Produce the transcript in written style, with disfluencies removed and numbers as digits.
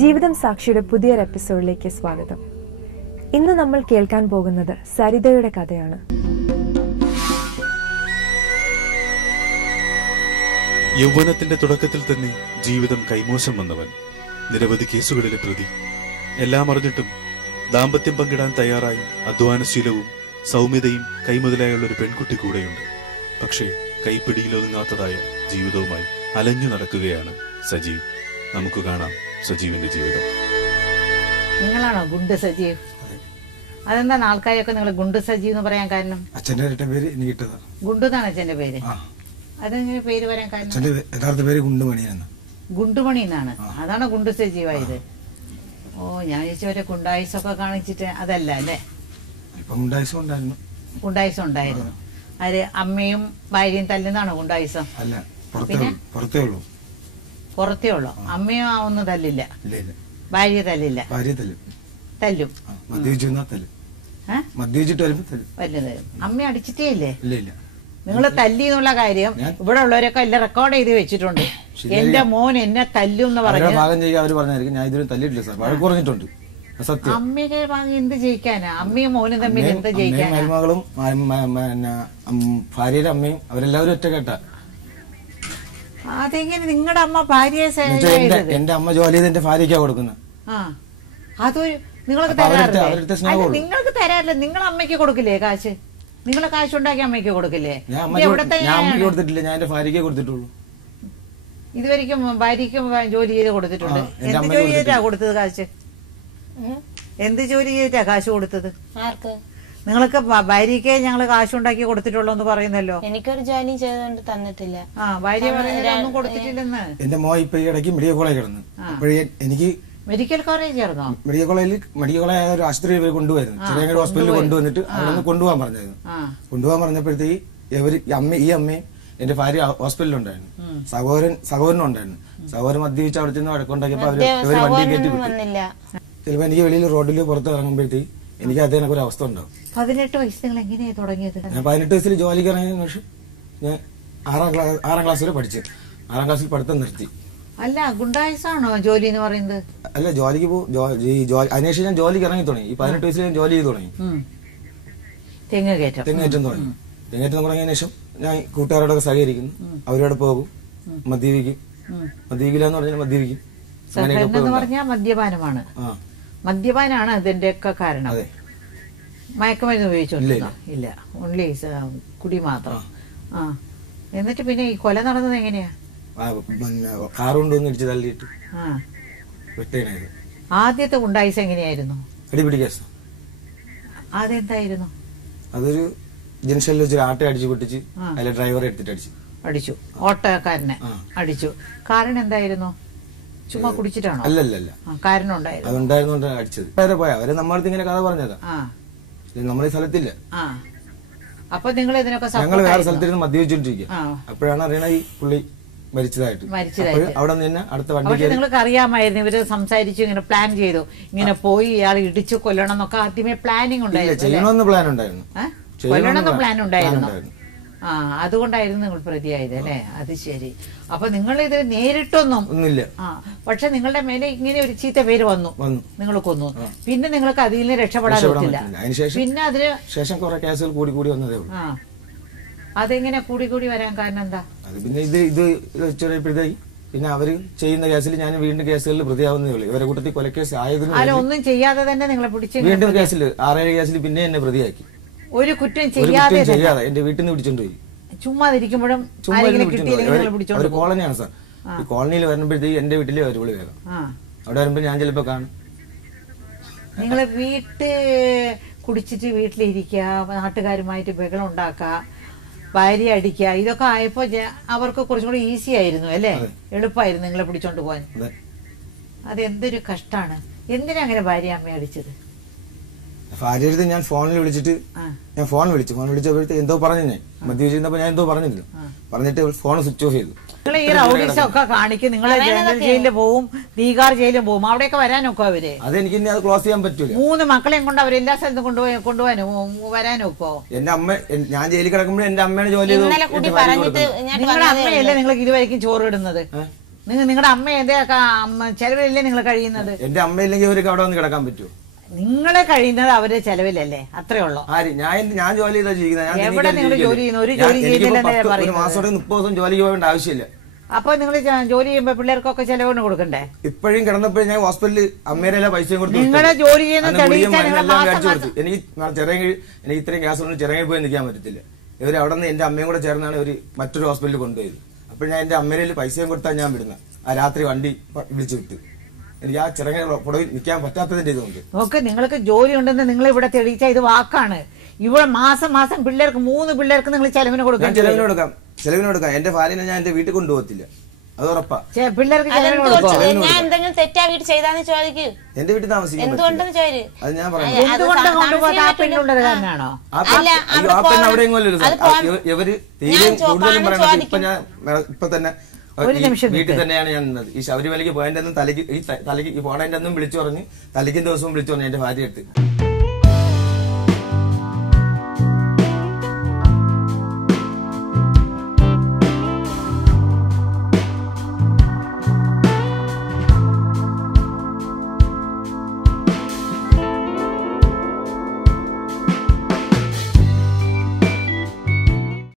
ജീവിതം സാക്ഷിയുടെ പുതിയൊരു എപ്പിസോഡിലേക്ക് സ്വാഗതം. ഇന്ന് നമ്മൾ കേൾക്കാൻ പോകുന്നത് സരിതയുടെ കഥയാണ്. യൗവനത്തിന്റെ തുടക്കത്തിൽ തന്നെ ജീവിതം കൈമോശം വന്നവൻ, നിരവധി കേസുകളിലെ പ്രതി. എല്ലാം അറിഞ്ഞിട്ടും ദാമ്പത്യം പങ്കിടാൻ തയ്യാറായി അധ്വാനശീലവും സൗമ്യതയും കൈമുതലായുള്ള ഒരു പെൺകുട്ടി കൂടെയുണ്ട്. പക്ഷേ കൈപ്പിടിയിലൊതുങ്ങാത്തതായ ജീവിതവുമായി അലഞ്ഞു നടക്കുകയാണ് സജീവ്. നമുക്ക് കാണാം സജീവിന്റെ ജീവിതം. നിങ്ങളാണോ ഗുണ്ട് സജീവ്? അതെന്താണ് ആൾക്കാരൊക്കെ നിങ്ങൾ ഗുണ്ട് സജീവ് എന്ന് പറയാൻ കാരണം? അച്ഛന്റെ പേര് ഗുണ്ടു എന്നാണ് അച്ഛന്റെ പേര്. അതെങ്ങനെ പേര് പറയാൻ കാരണം? യഥാർത്ഥ പേര് ഗുണ്ടുമണിയാണ്. ഗുണ്ടുമണി എന്നാണ്, അതാണ് ഗുണ്ട് സജീവായത്. ഓ, ഞാൻ ചോദിച്ചവരെ ഗുണ്ടായുസൊക്കെ കാണിച്ചിട്ട് അതല്ല അല്ലേ? ഗുണ്ടായുസം ഉണ്ടായിരുന്നു. അത് അമ്മയും ഭാര്യയും തല്ലുന്നാണോ ഗുണ്ടായുസം? പിന്നെ പുറത്തേ ഉള്ളു. അമ്മയും ഒന്നും തല്ലില്ല, ഭാര്യ തല്ലില്ല. തല്ലും, വലുത് അമ്മ അടിച്ചിട്ടേ ഇല്ലേ? നിങ്ങൾ തല്ലി എന്നുള്ള കാര്യം ഇവിടെ ഉള്ളവരൊക്കെ എല്ലാം റെക്കോർഡ് ചെയ്ത് വെച്ചിട്ടുണ്ട്. എന്റെ മോൻ എന്നെ തല്ലും എന്ന് പറഞ്ഞു. അമ്മയുടെ ഭാഗം എന്ത് ജയിക്കാനാ? അമ്മയും മോനും തമ്മിൽ എന്ത് ജയിക്കാനാ? മരുമകളും ഭാര്യയുടെ അമ്മയും അവരെല്ലാവരും ഒറ്റ കേട്ട. അതെങ്ങനെ നിങ്ങളുടെ അമ്മ ഭാര്യയെ? എന്റെ അമ്മ ജോലി ചെയ്ത് എന്റെ ഭാര്യക്കാ കൊടുക്കുന്നത്. അതൊരു നിങ്ങൾക്ക് തരാറില്ല. നിങ്ങൾക്ക് തരാറില്ല. നിങ്ങൾ അമ്മയ്ക്ക് കൊടുക്കില്ലേ കാശ്? നിങ്ങളെ കാശ് ഉണ്ടാക്കി അമ്മയ്ക്ക് കൊടുക്കില്ലേ? കൊടുത്തിട്ടില്ല, ഞാൻ എന്റെ ഭാര്യക്കേ കൊടുത്തിട്ടുള്ളൂ. ഇതുവരെയ്ക്കും ഭാര്യയ്ക്കും ജോലി ചെയ്ത് കൊടുത്തിട്ടുണ്ട്. എന്ത് ജോലി ചെയ്തിട്ടാ കൊടുത്തത് കാശ്? എന്ത് ജോലി ചെയ്തിട്ടാ കാശ് കൊടുത്തത്? നിങ്ങൾക്ക് ഭാര്യയ്ക്ക് ഞങ്ങള് കാശുണ്ടാക്കി കൊടുത്തിട്ടുള്ളൂ എന്ന് പറയുന്നല്ലോ. എനിക്കൊരു ജോലി ചെയ്തോണ്ട് തന്നിട്ടില്ല. ഭാര്യ ഒന്നും കൊടുത്തിട്ടില്ലെന്ന്. എന്റെ മോ ഇപ്പൊ ഈ ഇടയ്ക്ക് മെഡിക്കൽ കോളേജ് കിടന്നു. അപ്പോഴേ എനിക്ക് മെഡിക്കൽ കോളേജ് ചേർന്നോ? മെഡിക്കൽ കോളേജ് ഒരു ആശുപത്രി കൊണ്ടുവരുന്നു. ചെറിയ ഹോസ്പിറ്റലിൽ കൊണ്ടുവന്നിട്ട് അവിടെ നിന്ന് കൊണ്ടുപോകാൻ പറഞ്ഞായിരുന്നു. കൊണ്ടുപോകാൻ പറഞ്ഞപ്പോഴത്തേക്ക് ഈ അമ്മയും എന്റെ ഭാര്യ ഹോസ്പിറ്റലിലുണ്ടായിരുന്നു. സഹോദരനും ഉണ്ടായിരുന്നു. സഹോദരൻ മദ്യപിച്ച് അവിടെ ചെന്ന് വഴക്കുണ്ടാക്കിയപ്പോ അവര് വണ്ടി കയറ്റി വിട്ടു. ചിലപ്പോ എനിക്ക് വെളിയിൽ റോഡിൽ പുറത്ത് ഇറങ്ങുമ്പോഴത്തേക്ക് എനിക്ക് അതിനൊക്കെ ഒരു അവസ്ഥ ഉണ്ടാവും. 18 വയസ്സ് നിങ്ങൾ എങ്ങനെയാ തുടങ്ങിയത്? ഞാൻ 18 വയസ്സിൽ ജോലിക്ക് ഇറങ്ങിയ ശേഷം ഞാൻ 6ാം ക്ലാസ് വരെ പഠിച്ചു. 6ാം ക്ലാസ്സിൽ പഠിത്തം നിർത്തി. അല്ല, ഗുണ്ടായുസാണോ ജോലി എന്ന് പറയുന്നത്? അല്ല, ജോലിക്ക് അതിനുശേഷം ഞാൻ ജോലിക്ക് ഇറങ്ങി തുടങ്ങി. ഈ 18 വയസ്സിൽ ഞാൻ ജോലി ചെയ്ത് തുടങ്ങി. തെങ്ങേറ്റം തുടങ്ങി. തെങ്ങേറ്റം തുടങ്ങിയതിനു ശേഷം ഞാൻ കൂട്ടുകാരോടൊക്കെ സഹകരിക്കുന്നു. അവരോട് പോകും, മദ്യപിക്കും. മദ്യപിക്കില്ലെന്ന് പറഞ്ഞാൽ മദ്യപിക്കും. മദ്യപാനമാണ്. മദ്യപാനാണ് അതിന്റെയൊക്കെ കാരണം. മയക്കുമരുന്ന് ഉപയോഗിച്ചോണ്ടിരുന്നോ? ഇല്ല, ഓൺലി കുടി മാത്രം. എന്നിട്ട് പിന്നെ ഈ കൊല നടന്നത് എങ്ങനെയാ? കാർ കൊണ്ടുവന്ന് ഇടിച്ച് തള്ളിയിട്ട് വെട്ടേനായിരുന്നു. ആദ്യത്തെ ഗുണ്ടായുസ് എങ്ങനെയായിരുന്നു? അടിപിടി കേസ്. അതെന്തായിരുന്നു? അതൊരു ജംഗ്ഷനിൽ വെച്ച് ആട്ട അടിച്ചു പൊട്ടിച്ച് അതിലെ ഡ്രൈവറെ എടുത്തിട്ട് അടിച്ചു. ഓട്ടോക്കാരനെ അടിച്ചു. കാരണം എന്തായിരുന്നു? ചുമ്മാ കുടിച്ചിട്ടാണോ? അല്ലല്ല, കാരണം ഉണ്ടായിരുന്നു. അതുണ്ടായിരുന്നോണ്ട് അടിച്ചത്. അവരെ നമ്മളടുത്ത് ഇങ്ങനെ കഥ പറഞ്ഞതാ. നമ്മളീ സ്ഥലത്തില്ല. അപ്പൊ നിങ്ങൾ ഇതിനൊക്കെ ഞങ്ങൾ വേറെ സ്ഥലത്തിരുന്ന് മദ്യപിച്ചോണ്ടിരിക്കുക. അപ്പോഴാണ് അറിയണ ഈ പുള്ളി മരിച്ചതായിട്ട്. അവിടെ നിന്ന് അടുത്ത വണ്ടി. നിങ്ങൾക്ക് അറിയാമായിരുന്നു ഇവര് സംസാരിച്ചു, ഇങ്ങനെ പ്ലാൻ ചെയ്തു, ഇങ്ങനെ പോയി ഇയാൾ ഇടിച്ചു കൊല്ലണം എന്നൊക്കെ ആദ്യമേ പ്ലാനിങ് ഉണ്ടായിരുന്നു. ചെയ്യണമെന്ന് പ്ലാൻ ഉണ്ടായിരുന്നു. കൊല്ലണമെന്ന് പ്ലാൻ ഉണ്ടായിരുന്നു. അതുകൊണ്ടായിരുന്നു നിങ്ങൾ പ്രതിയായത് അല്ലേ? അത് ശരി. അപ്പൊ നിങ്ങൾ ഇത് നേരിട്ടൊന്നും ഒന്നുമില്ല. പക്ഷെ നിങ്ങളുടെ മേലെ ഇങ്ങനെ ഒരു ചീത്ത പേര് വന്നു, നിങ്ങൾ കൊന്നു. പിന്നെ നിങ്ങൾക്ക് അതിൽ നിന്ന് രക്ഷപ്പെടാൻ പറ്റില്ല. പിന്നെ അതിന് ശേഷം കുറെ കേസുകൾ കൂടി കൂടി വന്നതേ ഉള്ളൂ. അതെങ്ങനെ കൂടി വരാൻ കാരണം എന്താ? പിന്നെ ഇത് ചെറിയപ്പോഴത്തേക്ക് പിന്നെ അവര് ചെയ്യുന്ന കേസിൽ ഞാൻ വീണ്ടും കേസുകളിൽ പ്രതിയാവുന്നേ ഉള്ളൂ. ഇവരെ കൂട്ടത്തിൽ കൊലക്കേസ് ആയതിന് ഒന്നും ചെയ്യാതെ തന്നെ നിങ്ങളെ പിടിച്ച് വീണ്ടും കേസിൽ 6-7 കേസിൽ പിന്നെ എന്നെ പ്രതിയാക്കി. ഒരു കുറ്റം ചെയ്യാതെ എന്റെ വീട്ടിൽ നിന്ന് പിടിച്ചോണ്ടുപോയി. ചുമ്മാതിരിക്കുമ്പോഴും ഒരു കോളനിയാണ് സാർ. ഈ കോളനിയിൽ വരുമ്പോഴത്തേക്ക് എന്റെ വീട്ടിലെ വരുമ്പോൾ വേഗം അവിടെ വരുമ്പോ ഞാൻ ചിലപ്പോ കാണും. നിങ്ങള് കുടിച്ചിട്ട് വീട്ടിലിരിക്കുക, നാട്ടുകാരുമായിട്ട് ബഹളം ഉണ്ടാക്കുക, ഭാര്യ അടിക്കുക, ഇതൊക്കെ ആയപ്പോ അവർക്ക് കുറച്ചും കൂടി ഈസി ആയിരുന്നു അല്ലേ? എളുപ്പമായിരുന്നു നിങ്ങളെ പിടിച്ചോണ്ട് പോകാൻ. അതെന്തൊരു കഷ്ടാണ്. എന്തിനാ അങ്ങനെ ഭാര്യ അമ്മയെ അടിച്ചത്? ഭാര്യ അടുത്ത് ഞാൻ ഫോണിൽ വിളിച്ചിട്ട് ഫോൺ വിളിച്ചപ്പോഴത്തെ എന്തോ പറഞ്ഞു. ഞാൻ മദ്യപിച്ചിരുന്നപ്പോ ഞാൻ എന്തോ പറഞ്ഞിരുന്നു. പറഞ്ഞിട്ട് ഫോൺ സ്വിച്ച് ഓഫ് ചെയ്തു. നിങ്ങൾ ഈ റൗഡീസ് ഒക്കെ കാണിക്കും. നിങ്ങൾ ജയിലിൽ പോവും, തീകാർ ജയിലിൽ പോവും. അവിടെയൊക്കെ വരാനൊക്കെ അവര്. അതെനിക്ക് അത് ക്ലോസ് ചെയ്യാൻ പറ്റൂല. 3 മക്കളെയും കൊണ്ട് അവർ എല്ലാ സ്ഥലത്തും കൊണ്ടുപോകാനോ വരാനൊക്കോ? എന്റെ അമ്മ, ഞാൻ ജയിലിൽ കിടക്കുമ്പോൾ എന്റെ അമ്മയാണ് ജോലി ചെയ്തത്. നിങ്ങളുടെ അമ്മയല്ലേ നിങ്ങൾക്ക് ഇതുവരെയും ചോറ് ഇടുന്നത്? നിങ്ങളുടെ അമ്മ എന്തേ ചെലവിലല്ലേ നിങ്ങൾ കഴിയുന്നത്? എന്റെ അമ്മയില്ലെങ്കിൽ അവർക്ക് അവിടെ വന്ന് കിടക്കാൻ പറ്റുമോ? നിങ്ങളെ കഴിയുന്നത് അവരുടെ ചെലവിലല്ലേ? അത്രേ ഉള്ളൂ. ആര്? ഞാൻ ജോലി ചെയ്താ ജീവിക്കുന്നത്. എവിടെ നിങ്ങൾ ജോലി ചെയ്യുന്നു? ഒരു ജോലി ചെയ്യുന്നില്ലെന്നേ ഒരു പറയുന്നത്. മാസത്തോടെ 30 ദിവസം ജോലിക്ക് പോകേണ്ട ആവശ്യമില്ല. അപ്പൊ നിങ്ങൾ ജോലി ചെയ്യുമ്പോ പിള്ളേർക്കൊക്കെ ചെലവിന് കൊടുക്കണ്ടേ? ഇപ്പോഴും കിടന്നപ്പോഴും ഞാൻ ഹോസ്പിറ്റലിൽ അമ്മയുടെ എല്ലാ പൈസയും കൊടുത്തു. നിങ്ങളുടെ ജോലി ചെയ്യുന്ന എല്ലാം മേടിച്ചു കൊടുത്തു. എനിക്ക് എനിക്ക് ഇത്രയും ഗ്യാസ് കൊണ്ട് ചിറങ്ങി പോയി നിൽക്കാൻ പറ്റത്തില്ല. ഇവർ അവിടെ നിന്ന് എന്റെ അമ്മയും കൂടെ ചേർന്നാണ് ഇവര് മറ്റൊരു ഹോസ്പിറ്റലിൽ കൊണ്ടുപോയത്. അപ്പോൾ ഞാൻ എന്റെ അമ്മയുടെ പൈസയും കൊടുത്താൽ ഞാൻ വിടുന്നത്. ആ രാത്രി വണ്ടി വിളിച്ചു വിട്ടു. എനിക്ക് ആ ചിറങ്ങ പുറകിൽ നിൽക്കാൻ പറ്റാത്തതിന്റെ ഇതുകൊണ്ട്. ഓക്കെ, നിങ്ങൾക്ക് ജോലി ഉണ്ടെന്ന് നിങ്ങൾ ഇവിടെ തെളിയിച്ച ഇത് വാക്കാണ്. ഇവിടെ മാസം മാസം പിള്ളേർക്ക് 3 പിള്ളേർക്ക് നിങ്ങൾ ചെലവിന് കൊടുക്കാം. ചെലവിന് കൊടുക്കാം. എന്റെ ഭാര്യനെ ഞാൻ എന്റെ വീട്ടിൽ കൊണ്ടുപോകത്തില്ല, അത് ഉറപ്പാ. പിള്ളേർക്ക് ഞാൻ എന്തെങ്കിലും തെറ്റാ വീട്ടിൽ ചെയ്താന്ന് ചോദിക്കൂ. എന്റെ വീട്ടിൽ താമസിക്കാൻ എന്തുകൊണ്ടെന്ന് ചോദിച്ചു. അത് ഞാൻ പറയാം. എന്തുകൊണ്ട് കൊണ്ടുപോകാൻ ആ പെണ്ണുള്ളത് കാരണമാണോ? ഇവര് തീരെ കൂടുതലും പറയണത് ഇപ്പൊ തന്നെ വീട്ടിൽ തന്നെയാണ് ഞാൻ നിന്നത്. ഈ ശബരിമലയ്ക്ക് പോയതിന്റെ അന്നും തലയ്ക്ക് ഈ പോണതിന്റെ അന്നും വിളിച്ചു പറഞ്ഞു, തലയ്ക്കും ദിവസവും വിളിച്ചു പറഞ്ഞു എന്റെ ഭാര്യ എടുത്ത്.